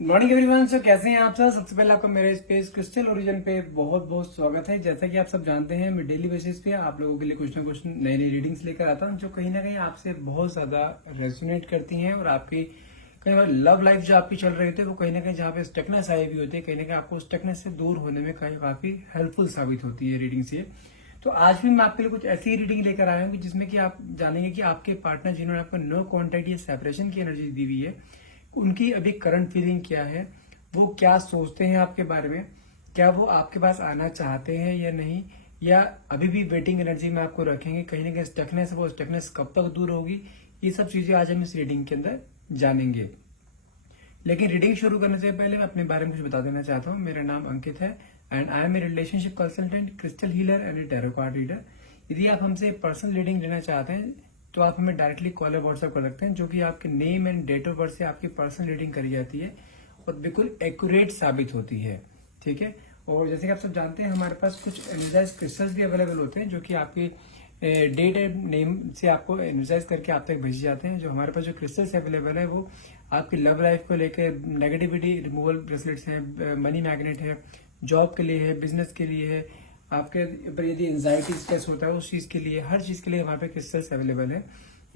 Morning everyone. सो कैसे हैं आप सब। सबसे पहले आपका मेरे स्पेस क्रिस्टल ओरिजिन पे बहुत बहुत स्वागत है। जैसा कि आप सब जानते हैं, मैं डेली बेसिस पे आप लोगों के लिए कुछ ना कुछ नई नई रीडिंग्स लेकर आता हूं जो कहीं ना कहीं आपसे बहुत ज्यादा रेजोनेट करती हैं और आपकी कई बार लव लाइफ जो आपकी चल रही होती है वो कहीं ना कहीं जहाँ पे स्टकनेस आई हुई होती है, कहीं ना कहीं आपको स्टकनेस से दूर होने में काफी हेल्पफुल साबित होती है रीडिंग से। तो आज भी मैं आपके लिए कुछ ऐसी रीडिंग लेकर आया हूँ जिसमें कि आप जानेंगे कि आपके पार्टनर जिन्होंने आपको नो कॉन्टेक्ट या सेपरेशन की एनर्जी दी हुई है, उनकी अभी करंट फीलिंग क्या है, वो क्या सोचते हैं आपके बारे में, क्या वो आपके पास आना चाहते हैं या नहीं, या अभी भी वेटिंग एनर्जी में आपको रखेंगे, कहीं ना कहीं स्टकनेस है, वो स्टकनेस कब तक दूर होगी, ये सब चीजें आज हम इस रीडिंग के अंदर जानेंगे। लेकिन रीडिंग शुरू करने से पहले मैं अपने बारे में कुछ बता देना चाहता हूँ। मेरा नाम अंकित है and I am a relationship consultant, crystal healer and a tarot card reader. यदि आप हमसे पर्सनल रीडिंग लेना चाहते हैं तो आप हमें डायरेक्टली कॉल या व्हाट्सएप कर सकते हैं, जो कि आपके name and date of birth से आपकी पर्सनल रीडिंग करी जाती है और बिल्कुल एक्यूरेट साबित होती है। ठीक है। और जैसे कि आप सब जानते हैं, हमारे पास कुछ एनर्जाइज क्रिस्टल्स भी अवेलेबल होते हैं जो कि आपकी डेट एंड नेम से आपको एनर्जाइज करके आप तक भेजे जाते हैं। जो हमारे पास जो क्रिस्टल्स अवेलेबल है वो आपकी लव लाइफ को लेकर नेगेटिविटी रिमूवल ब्रेसलेट्स हैं, मनी मैग्नेट है, जॉब के लिए है, बिजनेस के लिए है, आपके ऊपर यदि एंजाइटी स्ट्रेस होता है उस चीज के लिए, हर चीज के लिए हमारे पे क्रिस्टल्स अवेलेबल है।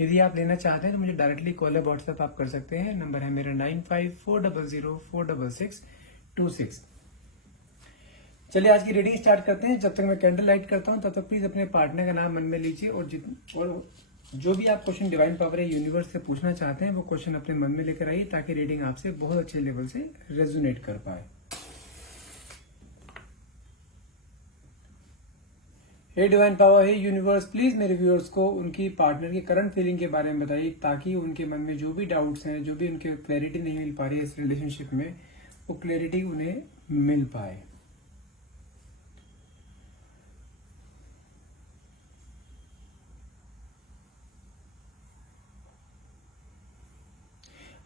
यदि आप लेना चाहते हैं तो मुझे डायरेक्टली कॉल या व्हाट्सएप आप कर सकते हैं। नंबर है मेरा 9540046626। चलिए आज की रीडिंग स्टार्ट करते हैं। जब तक मैं कैंडल लाइट करता हूं तब तक प्लीज अपने पार्टनर का नाम मन में लीजिए और जो भी आप क्वेश्चन डिवाइन पावर या यूनिवर्स से पूछना चाहते हैं वो क्वेश्चन अपने मन में लेकर आइए ताकि रीडिंग आपसे बहुत अच्छे लेवल से रेजोनेट कर पाए। हे डिवाइन पावर, हे यूनिवर्स, प्लीज मेरे व्यूअर्स को उनकी पार्टनर की करंट फीलिंग के बारे में बताइए ताकि उनके मन में जो भी डाउट्स हैं, जो भी उनके क्लैरिटी नहीं मिल पा रही है इस रिलेशनशिप में, वो क्लैरिटी उन्हें मिल पाए।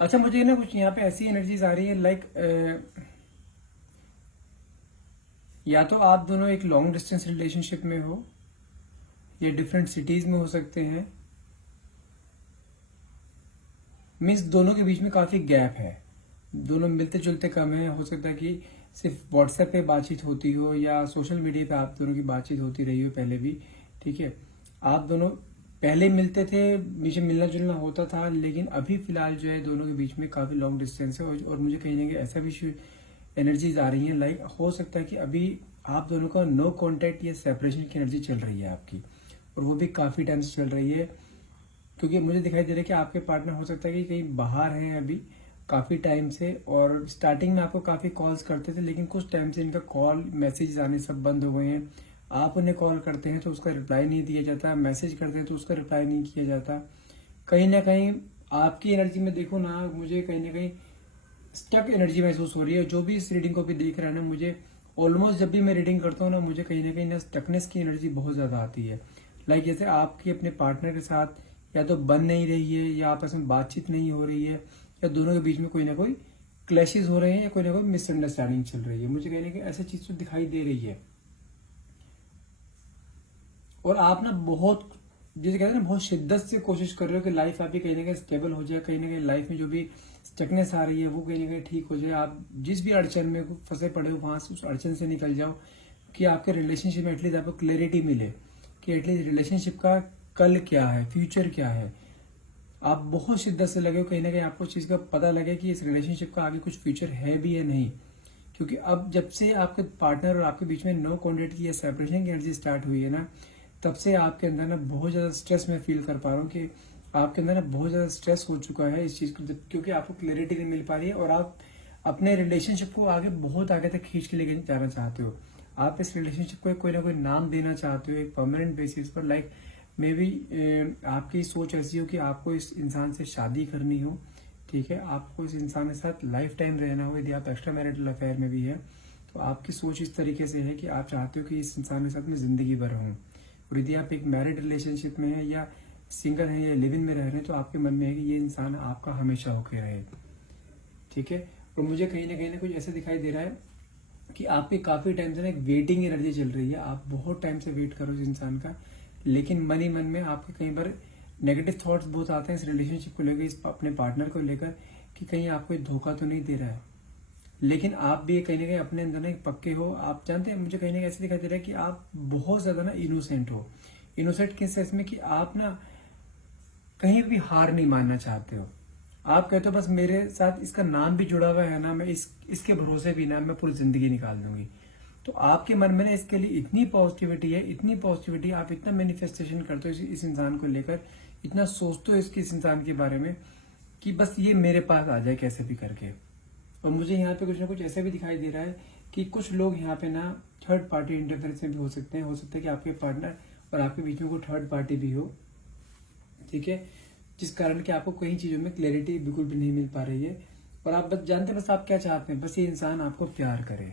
अच्छा, मुझे ना कुछ यहाँ पे ऐसी एनर्जीज आ रही है लाइक या तो आप दोनों एक लॉन्ग डिस्टेंस रिलेशनशिप में हो या डिफरेंट सिटीज में हो सकते हैं। मीन्स दोनों के बीच में काफी गैप है, दोनों मिलते जुलते कम है। हो सकता है कि सिर्फ व्हाट्सएप पे बातचीत होती हो या सोशल मीडिया पे आप दोनों की बातचीत होती रही हो पहले भी। ठीक है। आप दोनों पहले मिलते थे, बीच में मिलना जुलना होता था, लेकिन अभी फिलहाल जो है दोनों के बीच में काफी लॉन्ग डिस्टेंस है। और मुझे कहीं ना कहीं ऐसा भी एनर्जीज आ रही है लाइक हो सकता है कि अभी आप दोनों का नो कॉन्टेक्ट या सेपरेशन की एनर्जी चल रही है आपकी, और वो भी काफी टाइम से चल रही है। क्योंकि मुझे दिखाई दे रहा है कि आपके पार्टनर हो सकता है कि कहीं बाहर हैं अभी काफी टाइम से, और स्टार्टिंग में आपको काफी कॉल्स करते थे, लेकिन कुछ टाइम से इनका कॉल मैसेज आने सब बंद हो गए हैं। आप उन्हें कॉल करते हैं तो उसका रिप्लाई नहीं दिया जाता, मैसेज करते हैं तो उसका रिप्लाई नहीं किया जाता। कहीं ना कहीं आपकी एनर्जी में देखो ना, मुझे कहीं ना कहीं स्टक एनर्जी महसूस हो रही है। जो भी इस रीडिंग को भी देख रहा है ना, मुझे ऑलमोस्ट जब भी मैं रीडिंग करता हूँ ना, मुझे कहीं ना स्टकनेस की एनर्जी बहुत ज्यादा आती है। लाइक जैसे आपकी अपने पार्टनर के साथ या तो बन नहीं रही है, या आपस में बातचीत नहीं हो रही है, या दोनों के बीच में कोई ना कोई क्लैशेस हो रहे हैं, या कोई ना कोई मिसअंडरस्टैंडिंग चल रही है। मुझे कहीं ना कहीं ऐसी चीज तो दिखाई दे रही है। और आप ना बहुत, जैसे कहते हैं ना, बहुत शिद्दत से कोशिश कर रहे हो कि लाइफ आपकी कहीं ना कहीं स्टेबल हो जाए, कहीं ना कहीं लाइफ में जो भी स्टकनेस आ रही है वो कहीं ना कहीं ठीक हो जाए। आप जिस भी अड़चन में फंसे पड़े हो वहां से, उस अड़चन से निकल जाओ, कि आपके रिलेशनशिप में एटलीस्ट आपको क्लैरिटी मिले कि एटलीस्ट रिलेशनशिप का कल क्या है, फ्यूचर क्या है। आप बहुत शिद्दत से लगे हो, कहीं ना कहीं आपको चीज का पता लगे कि इस रिलेशनशिप का आगे कुछ फ्यूचर है भी या नहीं। क्योंकि अब जब से आपके पार्टनर और आपके बीच में नो कॉन्टेक्ट की या सेपरेशन की एनर्जी स्टार्ट हुई है ना, तब से आपके अंदर ना बहुत ज्यादा स्ट्रेस मैं फील कर पा रहा हूँ कि आपके अंदर ना बहुत ज्यादा स्ट्रेस हो चुका है इस चीज को, क्योंकि आपको क्लैरिटी नहीं मिल पा रही है और आप अपने रिलेशनशिप को आगे बहुत आगे तक खींच के लेके जाना चाहते हो। आप इस रिलेशनशिप को कोई ना कोई नाम देना चाहते हो एक परमानेंट बेसिस पर। लाइक मे बी आपकी सोच ऐसी हो कि आपको इस इंसान से शादी करनी हो। ठीक है। आपको इस इंसान के साथ लाइफ टाइम रहना हो। यदि आप एक्स्ट्रा मैरिटल अफेयर में भी है तो आपकी सोच इस तरीके से है कि आप चाहते हो कि इस इंसान के साथ में जिंदगी भर रहूं। और यदि आप एक मैरिड रिलेशनशिप में है या सिंगल है या लिव इन में रह रहे हैं तो आपके मन में है कि ये इंसान आपका हमेशा होके रहे। ठीक है। और मुझे कहीं ना कुछ ऐसा दिखाई दे रहा है कि आपके काफी टाइम से ना एक वेटिंग एनर्जी चल रही है। आप बहुत टाइम से वेट करो इस इंसान का, लेकिन मन ही मन में आपके कई बार नेगेटिव थॉट्स बहुत आते हैं इस रिलेशनशिप को लेकर, इस अपने पार्टनर को लेकर, कि कहीं आपको धोखा तो नहीं दे रहा है, लेकिन आप भी कहीं ना कहीं अपने अंदर ना एक पक्के हो। आप जानते हैं, मुझे कहीं ना कहीं ऐसे दिखाई दे रहा है कि आप बहुत ज्यादा ना इनोसेंट हो। इनोसेंट किस सेंस में कि आप ना कहीं भी हार नहीं मानना चाहते हो। आप कहते हो बस मेरे साथ इसका नाम भी जुड़ा हुआ है ना, मैं इसके भरोसे भी ना मैं पूरी जिंदगी निकाल दूंगी। तो आपके मन में ना इसके लिए इतनी पॉजिटिविटी है, इतनी पॉजिटिविटी, आप इतना मैनिफेस्टेशन करते हो इस इंसान को लेकर, इतना सोचते हो इस इंसान के बारे में कि बस ये मेरे पास आ जाए कैसे भी करके। और मुझे यहाँ पे कुछ ना कुछ ऐसा भी दिखाई दे रहा है कि कुछ लोग यहाँ पे ना थर्ड पार्टी इंटरफेरेंस में भी हो सकते हैं। हो सकता है कि आपके पार्टनर और आपके बीच में कोई थर्ड पार्टी भी हो, ठीक है, जिस कारण कि आपको कई चीजों में क्लैरिटी बिल्कुल भी नहीं मिल पा रही है। और आप बस जानते हैं बस आप क्या चाहते हैं, बस ये इंसान आपको प्यार करे।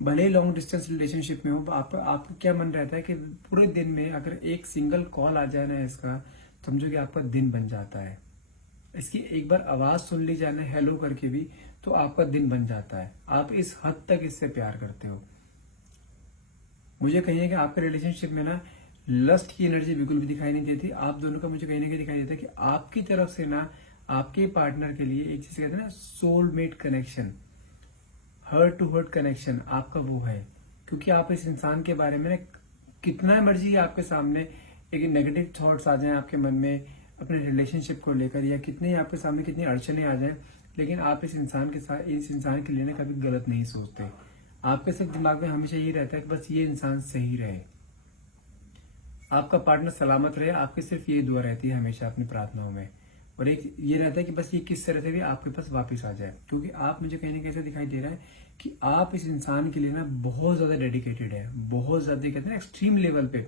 भले ही लॉन्ग डिस्टेंस रिलेशनशिप में हो, आपको क्या मन रहता है कि पूरे दिन में अगर एक सिंगल कॉल आ जाए ना इसका, समझो कि आपका दिन बन जाता है। इसकी एक बार आवाज सुन ली जाए ना हेलो करके भी, तो आपका दिन बन जाता है। आप इस हद तक इससे प्यार करते हो। मुझे कहिए कि आपके रिलेशनशिप में ना लस्ट की एनर्जी बिल्कुल भी दिखाई नहीं देती। आप दोनों का मुझे कहीं ना कहीं दिखाई देता है कि आपकी तरफ से ना आपके पार्टनर के लिए एक चीज कहते हैं ना soulmate connection, heart to heart connection आपका वो है। क्योंकि आप इस इंसान के बारे में ना कितना मर्जी आपके सामने एक नेगेटिव थॉट्स आ जाएं आपके मन में अपने रिलेशनशिप को लेकर, या कितने आपके सामने कितनी अड़चने आ जाएं, लेकिन आप इस इंसान के साथ, इस इंसान के लिए ना कभी गलत नहीं सोचते। आपके सिर्फ दिमाग में हमेशा यही रहता है कि बस ये इंसान सही रहे, आपका पार्टनर सलामत रहे। आपकी सिर्फ ये दुआ रहती है हमेशा अपनी प्रार्थनाओं में। और एक ये रहता है कि बस ये किस तरह से भी आपके पास वापस आ जाए। क्योंकि आप मुझे कहीं ना कहीं ऐसा दिखाई दे रहा है कि आप इस इंसान के लिए ना बहुत ज्यादा डेडिकेटेड है, बहुत ज्यादा कहते हैं एक्सट्रीम लेवल पे।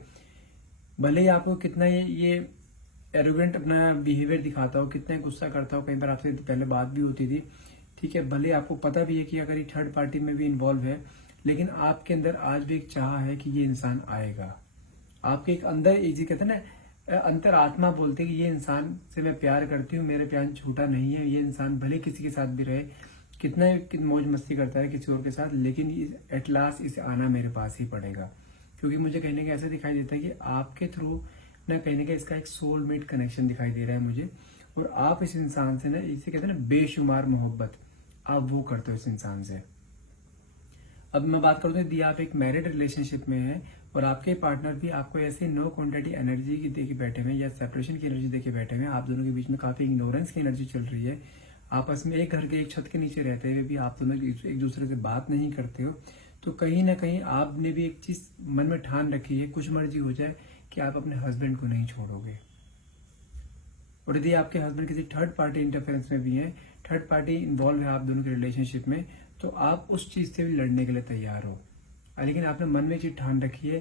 भले ही आपको कितना ये एरोगेंट अपना बिहेवियर दिखाता हो, कितना गुस्सा करता हो, कई बार आपसे पहले बात भी होती थी, ठीक है, भले आपको पता भी है कि अगर ये थर्ड पार्टी में भी इन्वॉल्व है, लेकिन आपके अंदर आज भी एक चाह है कि ये इंसान आएगा। आपके एक अंदर एक जी कहते हैं ना अंतर आत्मा बोलते हैं कि ये इंसान से मैं प्यार करती हूँ, मेरे प्यार झूठा नहीं है। ये इंसान भले किसी के साथ भी रहे, कितना मौज मस्ती करता है किसी और के साथ, लेकिन एट लास्ट इसे आना मेरे पास ही पड़ेगा। क्योंकि मुझे कहीं ना कहीं ऐसा दिखाई देता है कि आपके थ्रू ना कहीं ना कहीं इसका एक सोलमेट कनेक्शन दिखाई दे रहा है मुझे। और आप इस इंसान से ना, इसे कहते हैं ना बेशुमार मोहब्बत आप वो करते हो इस इंसान से। अब मैं बात करता हूँ यदि आप एक मैरिड रिलेशनशिप में हैं और आपके पार्टनर भी आपको ऐसे नो क्वांटिटी एनर्जी की देके बैठे हुए या सेपरेशन की एनर्जी देके बैठे हुए, आप दोनों के बीच में काफी इग्नोरेंस की एनर्जी चल रही है, आपस में एक घर के एक छत के नीचे रहते हुए भी आप दोनों एक दूसरे से बात नहीं करते हो, तो कहीं ना कहीं आपने भी एक चीज मन में ठान रखी है, कुछ मर्जी हो जाए, कि आप अपने हस्बैंड को नहीं छोड़ोगे। और यदि आपके हस्बैंड किसी थर्ड पार्टी इंटरफेरेंस में भी है, थर्ड पार्टी इन्वॉल्व है आप दोनों के रिलेशनशिप में, तो आप उस चीज से भी लड़ने के लिए तैयार हो। लेकिन आपने मन में चीज ठान रखी है,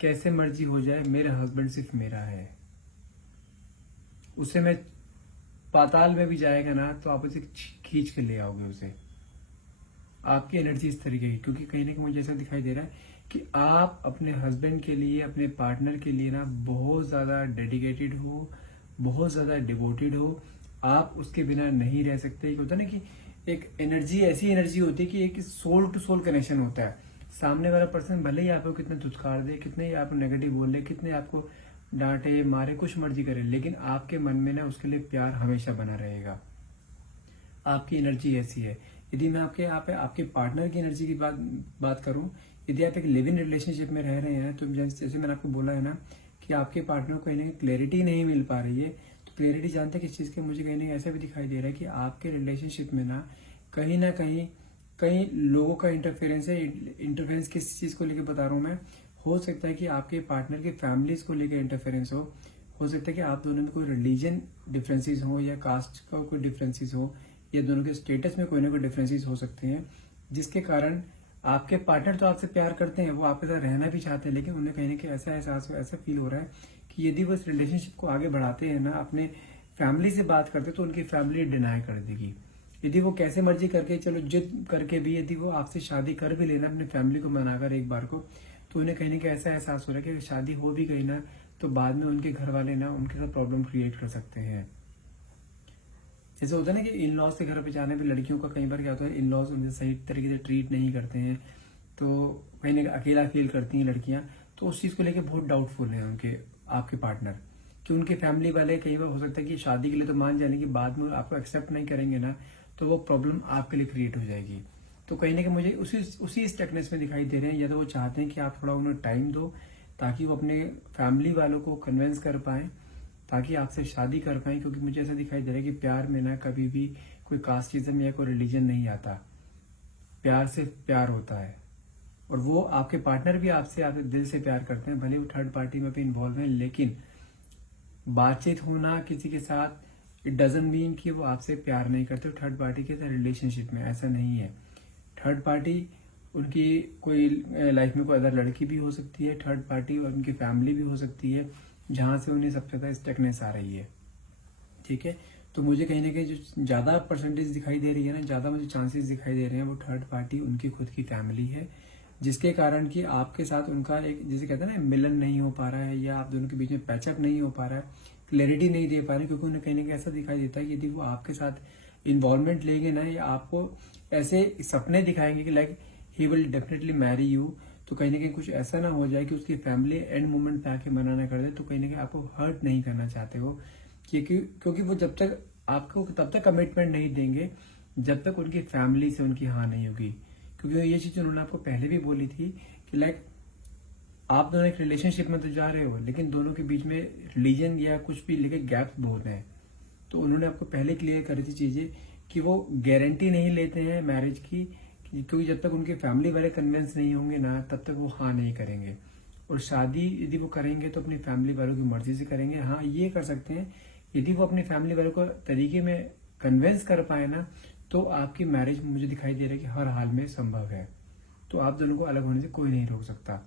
कैसे मर्जी हो जाए मेरा हस्बैंड सिर्फ मेरा है, उसे मैं पाताल में भी जाएगा ना तो आप उसे खींच के ले आओगे उसे। आपकी एनर्जी इस तरीके की, क्योंकि कहीं ना कहीं मुझे ऐसा दिखाई दे रहा है कि आप अपने हस्बैंड के लिए, अपने पार्टनर के लिए ना बहुत ज्यादा डेडिकेटेड हो, बहुत ज्यादा डिवोटेड हो। आप उसके बिना नहीं रह सकते। होता है ना कि एक एनर्जी ऐसी एनर्जी होती है कि एक सोल टू सोल कनेक्शन होता है। सामने वाला पर्सन भले ही आपको कितना धुतकार दे, कितने ही आपको नेगेटिव बोले, कितने आपको डांटे मारे, कुछ मर्जी करे, लेकिन आपके मन में ना उसके लिए प्यार हमेशा बना रहेगा। आपकी एनर्जी ऐसी है। यदि मैं आपके पार्टनर की एनर्जी की बात करूं, यदि आप एक लिव इन रिलेशनशिप में रह रहे हैं, तो जैसे मैंने आपको बोला है ना कि आपके पार्टनर को कहीं ना कहीं क्लैरिटी नहीं मिल पा रही है, तो क्लैरिटी जानते हैं किस चीज की, मुझे कहीं ना कहीं ऐसा भी दिखाई दे रहा है कि आपके रिलेशनशिप में ना कहीं कई लोगों का इंटरफेरेंस है। इंटरफेरेंस किस चीज को लेकर बता रहा हूं मैं, हो सकता है कि आपके पार्टनर की फैमिलीज को लेकर इंटरफेरेंस हो सकता है कि आप दोनों में कोई रिलीजन डिफरेंसेस हो, या कास्ट का कोई डिफरेंसेस हो, या दोनों के स्टेटस में कोई ना कोई डिफरेंसेस हो सकते हैं, जिसके कारण आपके पार्टनर तो आपसे प्यार करते हैं, वो आपके साथ रहना भी चाहते हैं, लेकिन उन्हें कहीं ना कहीं ऐसा एहसास, ऐसा फील हो रहा है कि यदि वो इस रिलेशनशिप को आगे बढ़ाते हैं ना, अपने फैमिली से बात करते, तो उनकी फैमिली डिनाई कर देगी। यदि वो कैसे मर्जी करके, चलो जिद करके भी यदि वो आपसे शादी कर भी लेना अपनी फैमिली को मनाकर एक बार को, तो उन्हें कहीं ना कहीं ऐसा एहसास हो रहा है कि शादी हो भी गई ना, तो बाद में उनके घर वाले ना उनके साथ प्रॉब्लम क्रिएट कर सकते हैं। जैसे होता है ना कि इन लॉज के घर पे जाने पे लड़कियों का कई बार क्या होता है, इन लॉज उनसे सही तरीके से ट्रीट नहीं करते हैं, तो कहीं ना कहीं अकेला फील करती हैं लड़कियां, तो उस चीज को लेकर बहुत डाउटफुल है उनके, आपके पार्टनर, कि उनके फैमिली वाले कई बार हो सकता है कि शादी के लिए तो मान जाने के बाद में आपको एक्सेप्ट नहीं करेंगे ना, तो वो प्रॉब्लम आपके लिए क्रिएट हो जाएगी। तो कहीं ना कहीं मुझे उसी स्टकनेस में दिखाई दे रहे हैं। या तो वो चाहते हैं कि आप थोड़ा उन्हें टाइम दो ताकि वो अपने फैमिली वालों को कन्विंस कर पाए, ताकि आपसे शादी कर पाए। क्योंकि मुझे ऐसा दिखाई दे रहा है कि प्यार में ना कभी भी कोई कास्टिज्म या कोई रिलीजन नहीं आता, प्यार से प्यार होता है। और वो आपके पार्टनर भी आपसे दिल से प्यार करते हैं, भले वो थर्ड पार्टी में भी इन्वॉल्व है, लेकिन बातचीत होना किसी के साथ इट डजंट मीन कि वो आपसे प्यार नहीं करते थर्ड पार्टी के साथ रिलेशनशिप में। ऐसा नहीं है। थर्ड पार्टी उनकी कोई लाइफ में कोई अदर लड़की भी हो सकती है, थर्ड पार्टी और उनकी फैमिली भी हो सकती है, जहां से उन्हें सबसे ज्यादा स्टकनेस आ रही है। ठीक है, तो मुझे कहीं ना कहीं जो ज्यादा परसेंटेज दिखाई दे रही है ना, ज्यादा मुझे चांसेस दिखाई दे रहे हैं, वो थर्ड पार्टी उनकी खुद की फैमिली है, जिसके कारण कि आपके साथ उनका एक, जिसे कहते हैं ना, मिलन नहीं हो पा रहा है, या आप दोनों के बीच में पैचअप नहीं हो पा रहा है, क्लैरिटी नहीं दे पा रहे, क्योंकि उन्हें कहीं ना कहीं ऐसा दिखाई देता है कि यदि वो आपके साथ इन्वॉल्वमेंट लेंगे ना, या आपको ऐसे सपने दिखाएंगे कि like he will definitely marry you, तो कहीं ना कहीं कुछ ऐसा ना हो जाए कि उसकी फैमिली एंड मोमेंट पे आके मना ना कर दे। तो कहीं ना कहीं आपको हर्ट नहीं करना चाहते हो, क्योंकि वो जब तक आपको तब तक कमिटमेंट नहीं देंगे जब तक उनकी फैमिली से उनकी हाँ नहीं होगी। क्योंकि ये चीज उन्होंने आपको पहले भी बोली थी कि लाइक आप दोनों एक रिलेशनशिप में तो जा रहे हो, लेकिन दोनों के बीच में रिलीजन या कुछ भी लेके गैप बहुत है। तो उन्होंने आपको पहले क्लियर करी थी चीजें कि वो गारंटी नहीं लेते हैं मैरिज की, क्योंकि जब तक उनके फैमिली वाले कन्विंस नहीं होंगे ना, तब तक वो हाँ नहीं करेंगे। और शादी यदि वो करेंगे तो अपनी फैमिली वालों की मर्जी से करेंगे। हाँ, ये कर सकते हैं यदि वो अपनी फैमिली वालों को तरीके में कन्विंस कर पाए ना, तो आपकी मैरिज मुझे दिखाई दे रहा है कि हर हाल में संभव है। तो आप दोनों को अलग होने से कोई नहीं रोक सकता।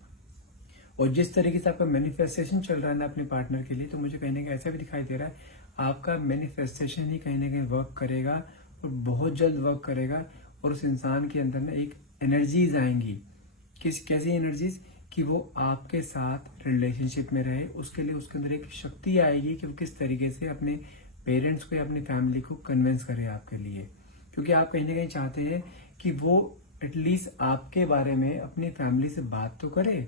और जिस तरीके से आपका मैनिफेस्टेशन चल रहा है ना अपने पार्टनर के लिए, तो मुझे कहीं ना कहीं ऐसा भी दिखाई दे रहा है आपका मैनिफेस्टेशन ही कहीं ना कहीं वर्क करेगा, और बहुत जल्द वर्क करेगा। और उस इंसान के अंदर ना एक एनर्जीज आएंगी। कैसी एनर्जीज? कि वो आपके साथ रिलेशनशिप में रहे, उसके लिए उसके अंदर एक शक्ति आएगी कि वो किस तरीके से अपने पेरेंट्स को या अपनी फैमिली को कन्विंस करे आपके लिए। क्योंकि आप कहीं ना कहीं चाहते हैं कि वो एटलीस्ट आपके बारे में अपनी फैमिली से बात तो करे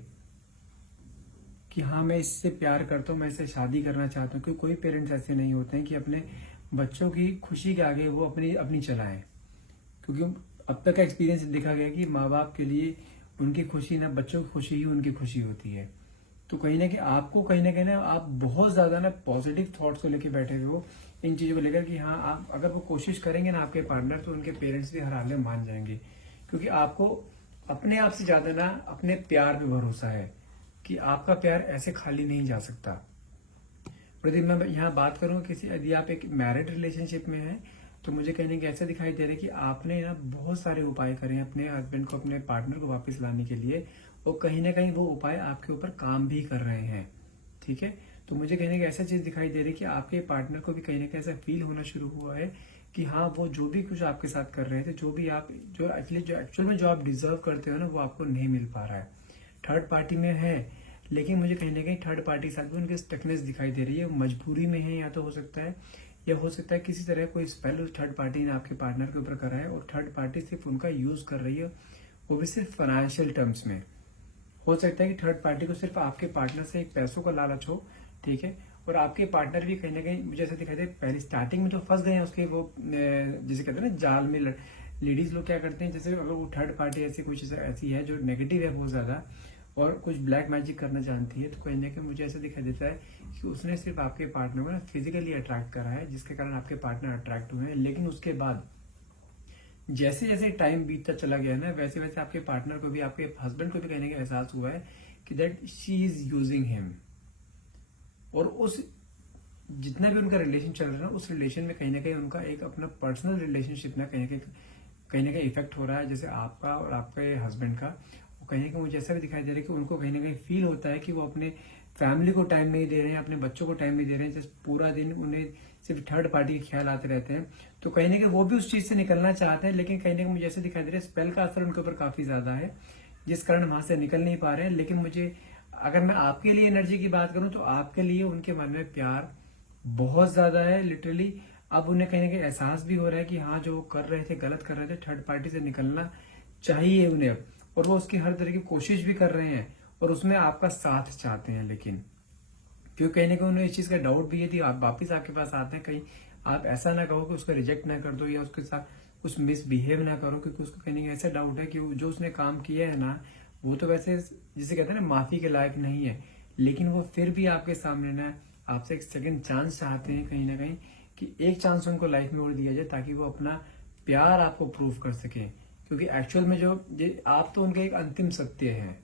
कि हाँ, मैं इससे प्यार करता हूँ, मैं इससे शादी करना चाहता हूँ। क्योंकि कोई पेरेंट्स ऐसे नहीं होते हैं कि अपने बच्चों की खुशी के आगे वो अपनी चलाएं। क्योंकि अब तक का एक्सपीरियंस देखा गया कि माँ बाप के लिए उनकी खुशी ना, बच्चों की खुशी ही उनकी खुशी होती है। तो कहीं ना कहीं आपको कहीं ना आप बहुत ज्यादा ना पॉजिटिव थॉट्स को लेकर बैठे हुए हो इन चीजों को लेकर कि हाँ, आप अगर वो कोशिश करेंगे ना आपके पार्टनर, तो उनके पेरेंट्स भी हर हाल में मान जाएंगे। क्योंकि आपको अपने आप से ज्यादा ना अपने प्यार पे भरोसा है कि आपका प्यार ऐसे खाली नहीं जा सकता। और यदि मैं यहाँ बात करूँ यदि आप एक मैरिड रिलेशनशिप में हैं, तो मुझे कहीं ना कहीं ऐसा दिखाई दे रहा है कि आपने ना बहुत सारे उपाय करे हैं अपने हस्बैंड को, अपने पार्टनर को वापस लाने के लिए, और कहीं ना कहीं वो उपाय आपके ऊपर काम भी कर रहे हैं। ठीक है, तो मुझे कहीं ना कहीं ऐसा चीज दिखाई दे रही है कि आपके पार्टनर को भी कहीं ना कहीं ऐसा फील होना शुरू हुआ है कि हाँ, वो जो भी कुछ आपके साथ कर रहे थे, जो एक्चुअल में जो आप डिजर्व करते हो ना, वो आपको नहीं मिल पा रहा है। थर्ड पार्टी में है, लेकिन मुझे कहीं ना कहीं थर्ड पार्टी के साथ भी उनकी स्टकनेस दिखाई दे रही है। मजबूरी में है, या तो हो सकता है, या हो सकता है किसी तरह कोई स्पेल उस थर्ड पार्टी ने आपके पार्टनर के ऊपर करा है, और थर्ड पार्टी सिर्फ उनका यूज कर रही है, वो भी सिर्फ फाइनेंशियल टर्म्स में। हो सकता है कि थर्ड पार्टी को सिर्फ आपके पार्टनर से एक पैसों का लालच हो। ठीक है, और आपके पार्टनर भी कहीं ना कहीं मुझे ऐसा दिखाई दे, पहले स्टार्टिंग में तो फंस गए हैं उसके वो जिसे कहते हैं ना जाल में। लेडीज लोग क्या करते हैं, जैसे अगर वो थर्ड पार्टी ऐसी कुछ ऐसी है जो नेगेटिव है बहुत ज्यादा, और कुछ ब्लैक मैजिक करना जानती है, तो कहीं ना कहीं मुझे ऐसा दिखाई देता है कि उसने सिर्फ आपके पार्टनर को ना फिजिकली अट्रैक्ट करा है, जिसके कारण आपके पार्टनर अट्रैक्ट हुए हैं। लेकिन उसके बाद जैसे जैसे टाइम बीतता चला गया ना, वैसे वैसे आपके पार्टनर को भी, आपके हस्बैंड को भी कहीं ना कहीं एहसास हुआ है कि that she is using him. और उस जितना भी उनका रिलेशन चल रहा है ना, उस रिलेशन में कहीं ना कहीं उनका एक अपना पर्सनल रिलेशनशिप ना कहीं ना कहीं इफेक्ट हो रहा है, जैसे आपका और आपके हस्बैंड का। कहीं ना कहीं मुझे ऐसा भी दिखाई दे रहा है कि उनको कहीं ना कहीं फील होता है कि वो अपने फैमिली को टाइम नहीं दे रहे हैं, अपने बच्चों को टाइम नहीं दे रहे हैं, जस्ट पूरा दिन उन्हें सिर्फ थर्ड पार्टी के ख्याल आते रहते हैं। तो कहीं ना कहीं वो भी उस चीज से निकलना चाहते हैं, लेकिन कहीं ना कहीं मुझे ऐसा दिखाई दे रहा है स्पेल का असर उनके ऊपर काफी ज्यादा है, जिस कारण वहां से निकल नहीं पा रहे हैं। लेकिन मुझे, अगर मैं आपके लिए एनर्जी की बात करूं, तो आपके लिए उनके मन में प्यार बहुत ज्यादा है लिटरली। अब उन्हें कहीं ना कहीं एहसास भी हो रहा है कि हाँ, जो कर रहे थे गलत कर रहे थे, थर्ड पार्टी से निकलना चाहिए उन्हें अब, और वो उसकी हर तरह की कोशिश भी कर रहे हैं, और उसमें आपका साथ चाहते हैं। लेकिन क्योंकि कहीं ना कहीं उन्हें इस चीज का डाउट भी है कि आप वापिस आपके पास आते हैं, कहीं आप ऐसा ना कहो कि उसको रिजेक्ट ना कर दो, या कुछ मिसबिहेव ना करो, क्योंकि उसको कहीं ना कहीं ऐसा डाउट है कि जो उसने काम किया है ना, वो तो वैसे जिसे कहते हैं ना माफी के लायक नहीं है, लेकिन वो फिर भी आपके सामने ना आपसे एक सेकंड चांस चाहते हैं कहीं ना कहीं, कि एक चांस उनको लाइफ में और दिया जाए ताकि वो अपना प्यार आपको प्रूव कर सके। क्योंकि एक्चुअल में आप तो उनके एक अंतिम सत्य हैं,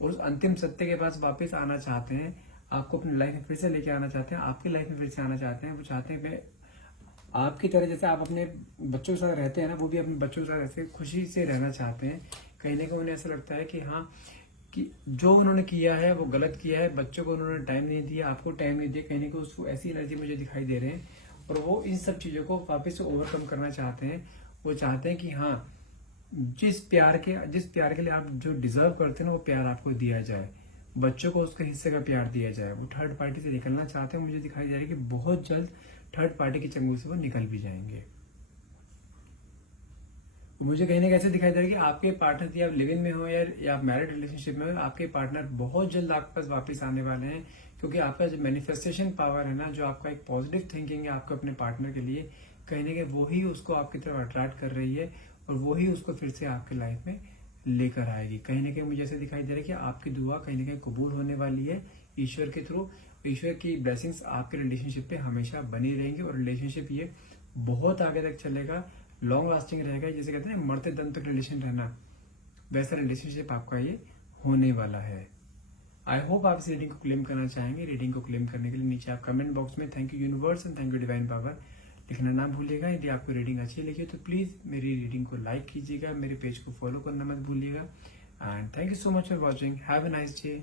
और उस अंतिम सत्य के पास वापस आना चाहते हैं, आपको अपनी लाइफ में फिर से लेके आना चाहते हैं, आपकी लाइफ में फिर से आना चाहते हैं। वो चाहते हैं मैं आपकी तरह, जैसे आप अपने बच्चों के साथ रहते हैं ना, वो भी अपने बच्चों के साथ ऐसे खुशी से रहना चाहते हैं। कहीं ना कहीं उन्हें ऐसा लगता है कि हाँ, कि जो उन्होंने किया है वो गलत किया है, बच्चों को उन्होंने टाइम नहीं दिया, आपको टाइम नहीं दिया, कहीं ना कहीं उसको ऐसी एनर्जी मुझे दिखाई दे रहे हैं, और वो इन सब चीजों को वापस से ओवरकम करना चाहते हैं। वो चाहते हैं कि हाँ, जिस प्यार के लिए आप जो डिजर्व करते हैं ना, वो प्यार आपको दिया जाए, बच्चों को उसके हिस्से का प्यार दिया जाए। वो थर्ड पार्टी से निकलना चाहते हैं, मुझे दिखाई दे रहा है कि बहुत जल्द थर्ड पार्टी के चंगुल से वो निकल भी जाएंगे। मुझे कहीं ना कैसे दिखाई दे रहा है कि आपके पार्टनर, या आप लिव इन में हो या आप मैरिड रिलेशनशिप में हो, आपके पार्टनर बहुत जल्द आपके पास वापस आने वाले हैं। क्योंकि आपका जो मैनिफेस्टेशन पावर है ना, जो आपका एक पॉजिटिव थिंकिंग है आपके अपने पार्टनर के लिए, कहीं ना कहीं वही उसको आपकी तरफ अट्रैक्ट कर रही है, और वही उसको फिर से आपकी लाइफ में लेकर आएगी। कहीं ना कहीं मुझे ऐसे दिखाई दे रहा है कि आपकी दुआ कहीं ना कहीं कबूल होने वाली है ईश्वर के थ्रू। ईश्वर की ब्लेसिंग्स आपके रिलेशनशिप पे हमेशा बनी रहेंगी, और रिलेशनशिप ये बहुत आगे तक चलेगा, लॉन्ग लास्टिंग रहेगा। जैसे कहते हैं मरते दम तक रिलेशन रहना, वैसा रिलेशनशिप आपका ये होने वाला है। आई होप आप इस रीडिंग को क्लेम करना चाहेंगे। रीडिंग को क्लेम करने के लिए नीचे आप कमेंट बॉक्स में thank you universe and thank you divine power लिखना ना भूलिएगा। यदि आपको रीडिंग अच्छी लगी तो प्लीज मेरी रीडिंग को लाइक कीजिएगा, मेरे पेज को फॉलो करना मत भूलिएगा। And thank you so much for watching. Have a nice day.